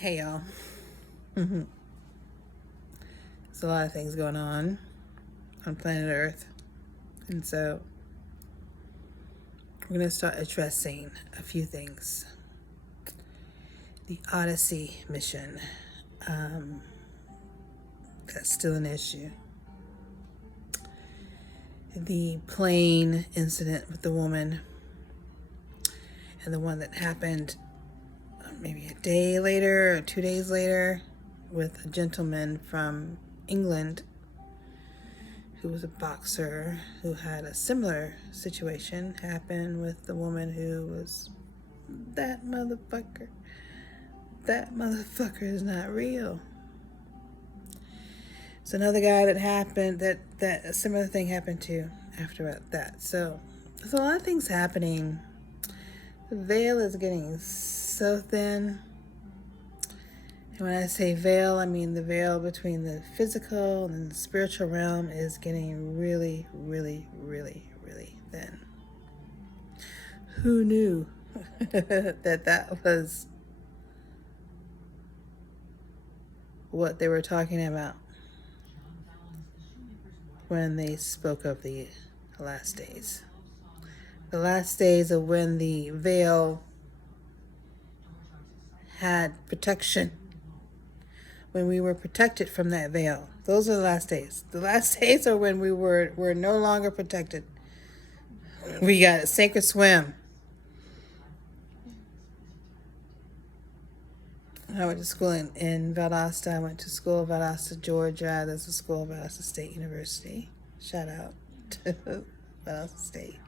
Hey y'all. There's a lot of things going on planet Earth. And so we're going to start addressing a few things. The Odyssey mission. That's still an issue. The plane incident with the woman and the one that happened maybe a day later or 2 days later with a gentleman from England who was a boxer who had a similar situation happen with the woman who was that motherfucker. That motherfucker is not real. It's another guy that happened that a similar thing happened to after that. So there's a lot of things happening. The veil is getting so thin. And when I say veil, I mean the veil between the physical and the spiritual realm is getting really, really, really, really thin. Who knew that was what they were talking about when they spoke of the last days? The last days of when the veil had protection, when we were protected from that veil. Those are the last days. The last days are when we were no longer protected. We got to sink or swim. I went to school in Valdosta. I went to school in Valdosta, Georgia. There's a school at Valdosta State University. Shout out to Valdosta State.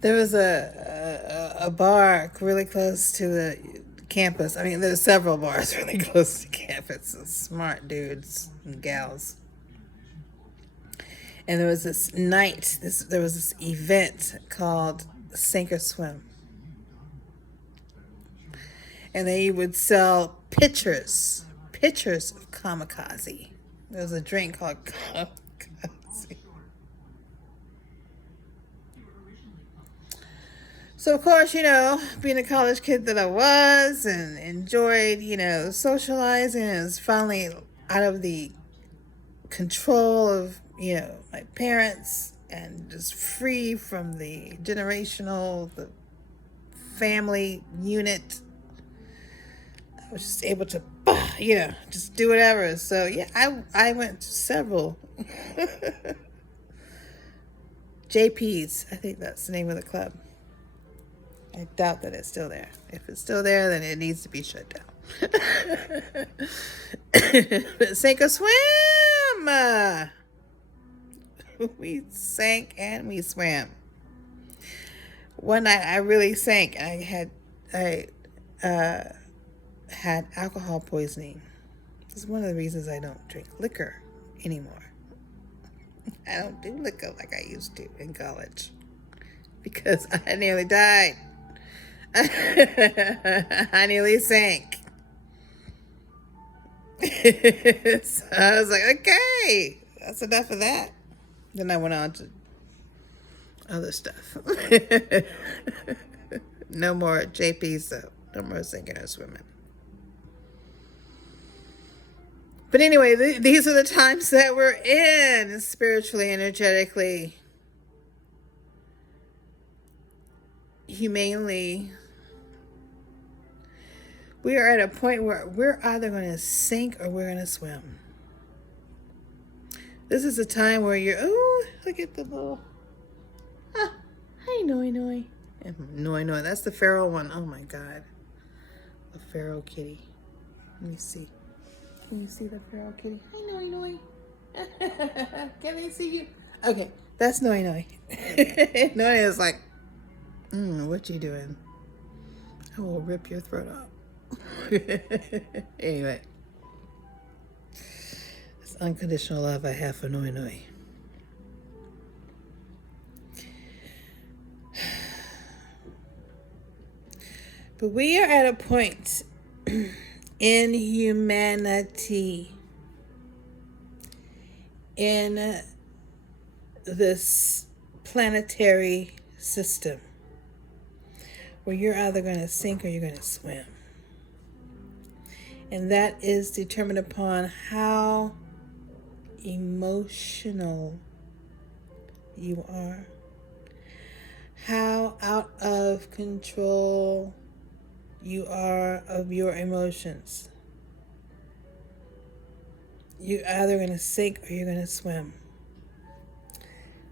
There was a bar really close to the campus. I mean, there's several bars really close to campus. Smart dudes and gals. And there was this night, there was this event called Sink or Swim. And they would sell pitchers of kamikaze. There was a drink called kamikaze. So, of course, being a college kid that I was and enjoyed, socializing, and was finally out of the control of, my parents and just free from the the family unit. I was just able to, just do whatever. So, yeah, I went to several JP's. I think that's the name of the club. I doubt that it's still there. If it's still there, then it needs to be shut down. But sink or swim! We sank and we swam. One night I really sank. I had alcohol poisoning. This is one of the reasons I don't drink liquor anymore. I don't do liquor like I used to in college because I nearly died. I nearly sank. So I was like, okay, that's enough of that. Then I went on to other stuff. No more JPs though. No more sinking or swimming. But anyway, these are the times that we're in spiritually, energetically, humanely. We are at a point where we're either going to sink or we're going to swim. This is a time where look at the little, hi, Noi Noi. Noi Noi, that's the feral one. Oh my God. The feral kitty. Let me see. Can you see the feral kitty? Hi, Noi Noi. Can they see you? Okay, that's Noi Noi. Noi is like, what you doing? I will rip your throat off. Anyway, it's unconditional love I have for Noi Noi. But we are at a point in humanity, in this planetary system where you're either going to sink or you're going to swim. And that is determined upon how emotional you are, how out of control you are of your emotions. You're either going to sink or you're going to swim.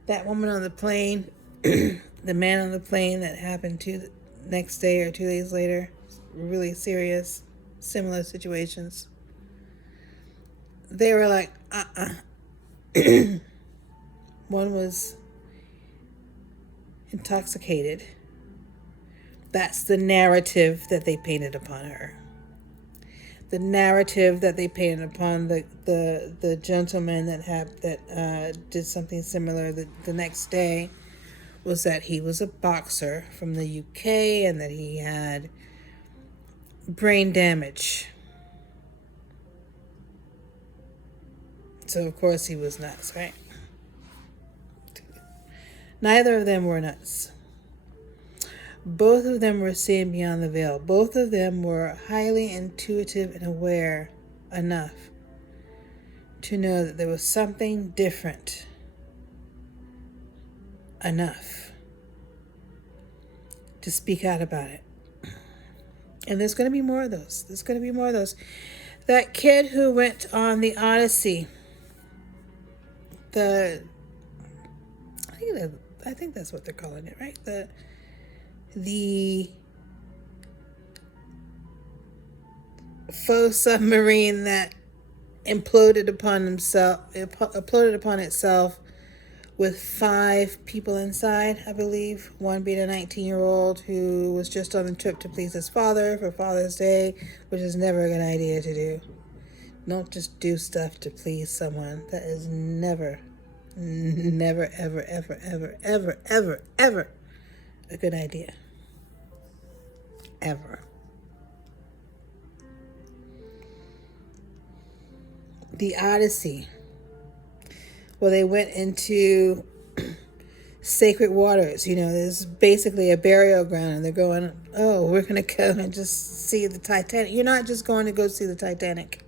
That woman on the plane, the man on the plane that happened the next day or 2 days later, really serious, similar situations. They were like, One was intoxicated. That's the narrative that they painted upon her. The narrative that they painted upon the gentleman that did something similar the next day was that he was a boxer from the UK and that he had brain damage. So of course he was nuts, right? Neither of them were nuts. Both of them were seeing beyond the veil. Both of them were highly intuitive and aware enough to know that there was something different enough to speak out about it. And there's going to be more of those. That kid who went on the Odyssey, I think that's what they're calling it, right? The faux submarine that imploded upon itself with 5 people inside, I believe. One being a 19-year-old who was just on the trip to please his father for Father's Day, which is never a good idea to do. Don't just do stuff to please someone. That is never, ever, ever a good idea. Ever. The Odyssey. Well, they went into sacred waters. There's basically a burial ground, and they're going, we're going to go and just see the Titanic. You're not just going to go see the Titanic.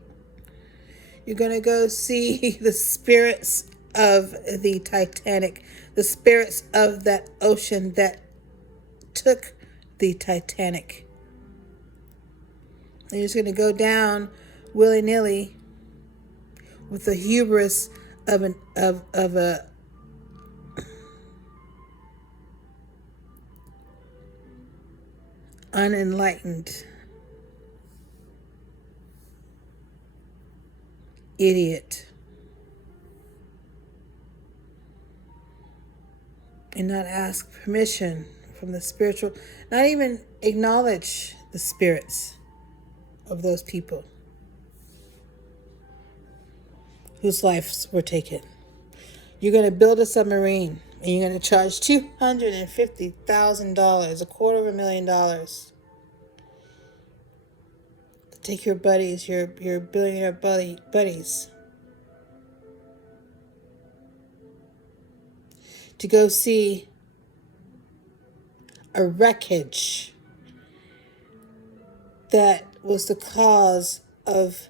You're going to go see the spirits of the Titanic, the spirits of that ocean that took the Titanic. And you're just going to go down willy-nilly with the hubris of a unenlightened idiot, and not ask permission from the spiritual, not even acknowledge the spirits of those people whose lives were taken. You're going to build a submarine and you're going to charge $250,000, $250,000, to take your buddies, your billionaire buddies, to go see a wreckage that was the cause of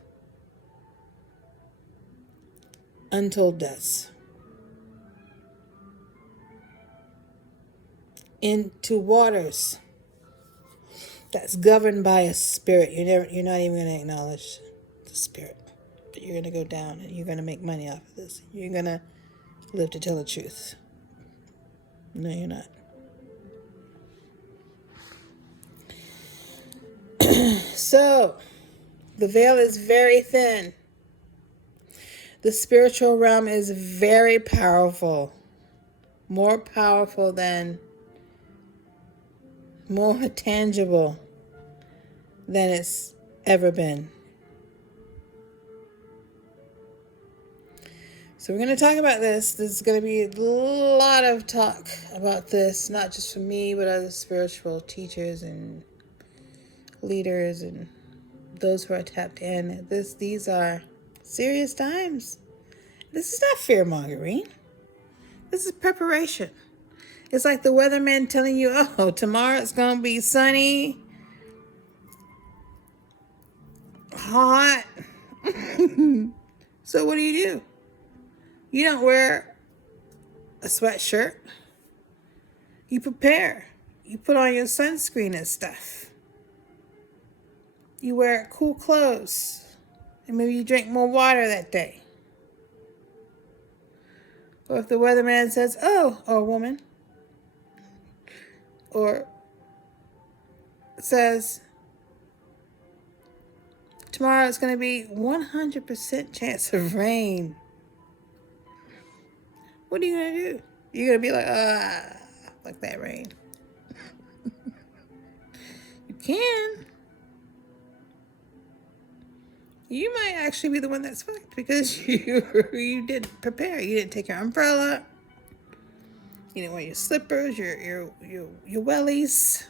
untold deaths, into waters that's governed by a spirit. You're not even going to acknowledge the spirit, but you're going to go down and you're going to make money off of this. You're going to live to tell the truth. No, you're not. So, the veil is very thin. The spiritual realm is very powerful. More powerful than, more tangible than it's ever been. So we're going to talk about this. There's going to be a lot of talk about this, not just from me, but other spiritual teachers and leaders and those who are tapped in. These are serious times. This is not fear-mongering. This is preparation. It's like the weatherman telling you, oh, tomorrow it's going to be sunny, hot. So what do? You don't wear a sweatshirt. You prepare. You put on your sunscreen and stuff. You wear cool clothes. And maybe you drink more water that day. Or if the weatherman says, oh, or a woman, or says, tomorrow it's going to be 100% chance of rain. What are you going to do? You're going to be like that rain. You can. You might actually be the one that's fucked because you didn't prepare. You didn't take your umbrella. You didn't wear your slippers, your wellies.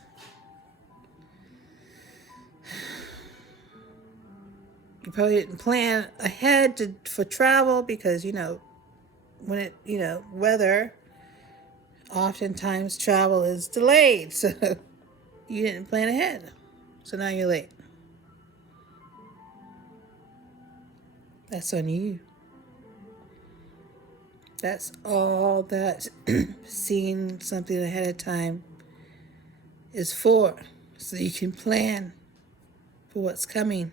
You probably didn't plan ahead for travel because when weather, oftentimes travel is delayed. So you didn't plan ahead. So now you're late. That's on you. That's all that seeing something ahead of time is for. So you can plan for what's coming.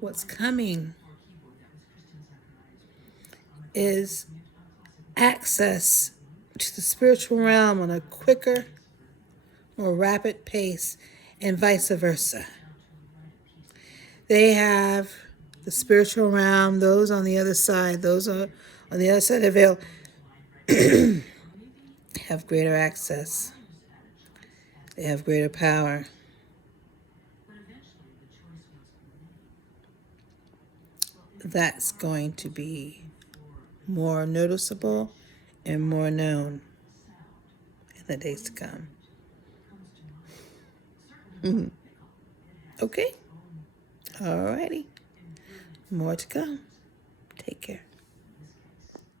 What's coming is access to the spiritual realm on a quicker, more rapid pace, and vice versa. They have the spiritual realm, those on the other side, those on the other side of the veil have greater access. They have greater power. That's going to be more noticeable and more known in the days to come. Okay? Alrighty. More to come. Take care.